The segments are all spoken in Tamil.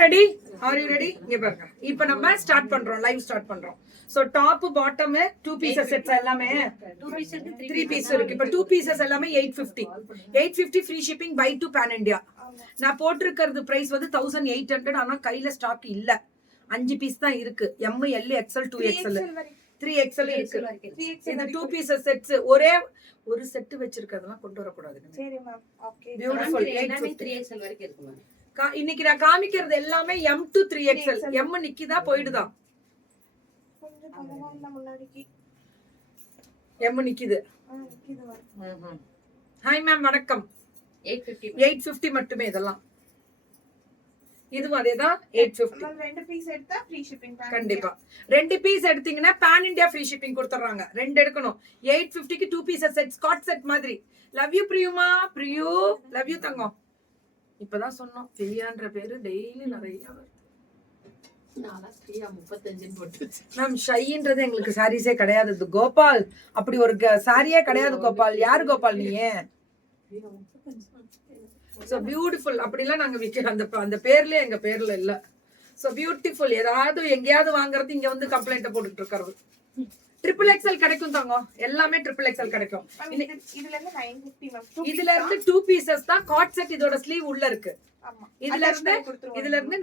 ரெடி? Are you ready? இங்க பாருங்க. இப்போ நம்ம ஸ்டார்ட் பண்றோம், லைவ் ஸ்டார்ட் பண்றோம். So top bottom 2 pieces sets எல்லாமே 3 பீஸ் இருக்கு. இப்போ 2 பீசஸ் எல்லாமே 850. 850 free shipping by to pan India. நான் போட்டிருக்கிறது பிரைஸ் வந்து 1800. ஆனா கையில ஸ்டாக் இல்ல. 5 பீஸ் தான் இருக்கு. M L XL 2XL 3XL இருக்கு. இந்த 2 பீசஸ் செட்ஸ் ஒரே ஒரு செட் வச்சிருக்கிறதெல்லாம் கொண்டு வர கூடாது. சரி மேம். ஓகே. பியூட்டிஃபுல். எல்லாமே 3XL வரைக்கும் இருக்கு மேம். இன்னைக்கு நான் காமிக்கிறது எல்லாமே M to 3XL. M Nikita போயிடுதா? கொஞ்சம் பரவாயில்லை முன்னாடிக்கு. M நிக்குது. நிக்குது வர. ஹாய் மேம் வணக்கம். 850 மட்டுமே இதெல்லாம். இதுவும் அதேதான் 850. மேம் 2 பீஸ் எடுத்தா ஃப்ரீ ஷிப்பிங் தான். கண்டிப்பா 2 பீஸ் எடுத்தீங்கன்னா பான் இந்தியா ஃப்ரீ ஷிப்பிங் கொடுத்துறாங்க. 2 எடுக்கணும். 850க்கு 2 பீசஸ் செட் ஸ்காட் செட் மாதிரி. லவ் யூ பிரியுமா? பிரியு லவ் யூ தங்கம். இப்பதான் சொன்னோம் பிரியான்ற பேரு டெய்லி நிறைய வருது. மேம் ஷைன்றது எங்களுக்கு சாரீஸே கிடையாது கோபால். அப்படி ஒரு சாரியே கிடையாது கோபால். யாரு கோபால் நீ? So beautiful. அப்படிலாம் நாங்க விற்கிறோம். அந்த பேர்ல எங்க பேர்ல இல்ல. So beautiful. ஏதாவது எங்கேயாவது வாங்குறது இங்க வந்து கம்ப்ளைண்ட் போட்டுட்டு இருக்கிறது. XXL கிடைக்கும் தாங்க. எல்லாமே XXL கிடைக்கும். இதுல இருந்து 950 மேம். இதுல இருந்து 2 பீசஸ் தான் காட் செட். இதோட ஸ்லீவ் உள்ள இருக்கு. ஆமா. இதுல இருந்து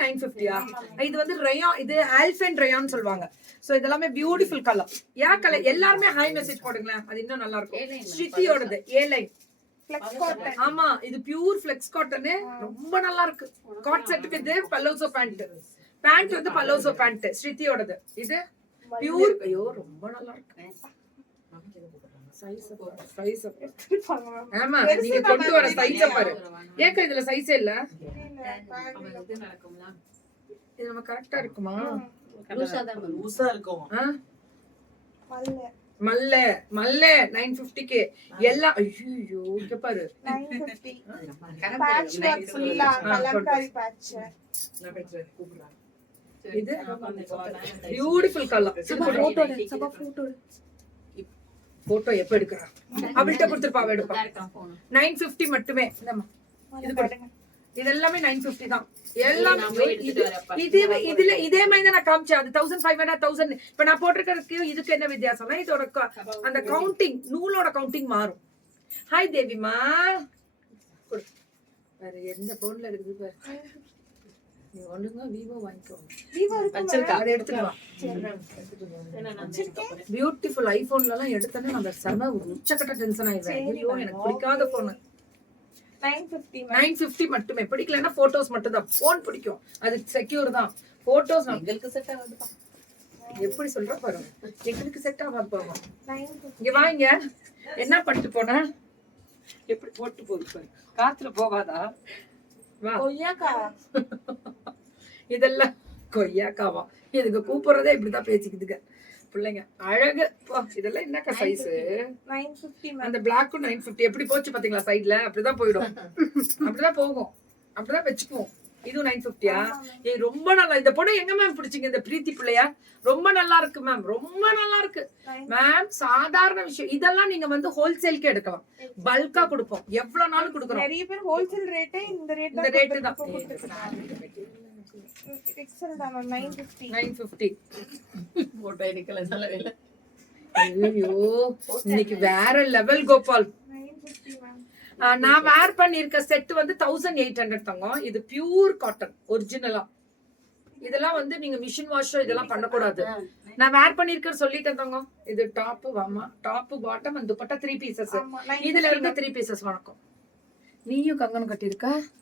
950யா? இது வந்து ரயான். இது ஆல்ஃபன் ரயான் சொல்வாங்க. சோ இதெல்லாம் பியூட்டிஃபுல் கலர். யா கலர் எல்லாரும் ஹை மெசேஜ் போடுங்களேன். அது இன்னும் நல்லா இருக்கும். ஸ்ருதியோடது A லைன் ஃப்ளெக்ஸ் காட்டன். ஆமா இது பியூர் ஃப்ளெக்ஸ் காட்டன். ரொம்ப நல்லா இருக்கு. காட் செட்டுக்கு இது பல்லோசோ பேண்ட். பேண்ட் வந்து பல்லோசோ பேண்ட் ஸ்ருதியோடது. இது பியூர். ஐயோ ரொம்ப நல்லா இருக்கு. சைஸ் ஆமா நீங்க கொண்டு வர சைஸ பாரு. ஏக்க இதுல சைஸே இல்ல. இது நம்ம கரெக்ட்டா இருக்குமா? லூசா இருக்கும். மல்ல 950க்கு எல்லாம். ஐயோ இங்க பாரு 950 பேட்ச் ஒர்க் ஃபுல்லா கலம்காரி பேட்ச். இது பியூட்டிஃபுல் கலர். போட்டோ எப்ப எடுக்கறா? அவள்கிட்ட கொடுத்துருப்பா. எடுப்பா 950 மட்டுமே. இது எல்லாமே 950 தான். எல்லாம் இதுல இதே மாதிரி தான் நான் காமிச்சேன். அது 1500 1000. இப்ப நான் போட்டிருக்கிறதுக்கு இதுக்கு என்ன வித்தியாசம்னா இதோட அந்த கவுண்டிங் நூலோட கவுண்டிங் மாறும். ஹாய் தேவிமா. வேற எந்த போன்ல இருக்குது பாரு. நீ ஒண்ணுங்க விவோ வாங்கிக்கோ. விவோ வச்சிருக்கா? அதை எடுத்துட்டு வா. பியூட்டிஃபுல். ஐபோன்ல எல்லாம் எடுத்தனே நான் செம உச்சக்கட்ட டென்ஷன் ஆயிடுவேன். ஐயோ எனக்கு பிடிக்காத போன். 950 மட்டுமே. பிடிக்கலன்னா போட்டோஸ் மட்டும் தான். போன் பிடிக்கும். அது செக்யூர் தான். போட்டோஸ் எங்களுக்கு செட் ஆகுதுப்பா. எப்படி சொல்ற பாருங்க. எங்களுக்கு செட் ஆகாது பாருங்க. இங்க வாங்க. என்ன பண்ணிட்டு போன? எப்படி போட்டு போகுது பாரு. காத்துல போகாதா? வா. கொய்யாக்கா. இதெல்லாம் கொய்யாக்காவா? இதுக்கு கூப்பிடுறதே இப்படிதான் பேசிக்குதுங்க பிள்ளைங்க. அழகு. இதெல்லாம் என்னக்கா சைஸ்? 950 அந்த பிளாக்கும் 950. எப்படி போச்சு பாத்தீங்களா? சைட்ல அப்படிதான் போயிடும். அப்படிதான் போகும். அப்படிதான் வச்சுக்குவோம். இது 950யா? ஏய் ரொம்ப நல்லா. இந்த பொண்ணு எங்க மேம் பிடிச்சிங்க? இந்த பிரீத்தி பிள்ளையா? ரொம்ப நல்லா இருக்கு மேம். ரொம்ப நல்லா இருக்கு மேம். சாதாரண விஷயம். இதெல்லாம் நீங்க வந்து ஹோல்சேல்க்கு எடுக்கலாம். பல்கா கொடுப்போம். எவ்வளவு நாளும் கொடுக்குறோம். நிறைய பேர் ஹோல்சேல் ரேட்டே இந்த ரேட் தான். XL தான் 950. போட்டோ எடுக்கல நல்ல வேலை. ஐயோ இன்னைக்கு வேற லெவல் கோபால். 950 மேம். நான் வேர் பண்ணிருக்க செட் வந்து 1800 தங்கம். இது பியூர் காட்டன் ஒரிஜினலா. இதெல்லாம் வந்து நீங்க மிஷின் வாஷோ இதெல்லாம் பண்ணக்கூடாது. நான் வேர் பண்ணிருக்க சொல்லிட்டேன் தங்கம். இது டாப் வாமா. டாப் பாட்டம் அந்த துப்பட்டா 3 பீசஸ். இதுல இருந்து 3 பீசஸ் வணக்கம். நீயும் கங்கணம் கட்டிருக்க.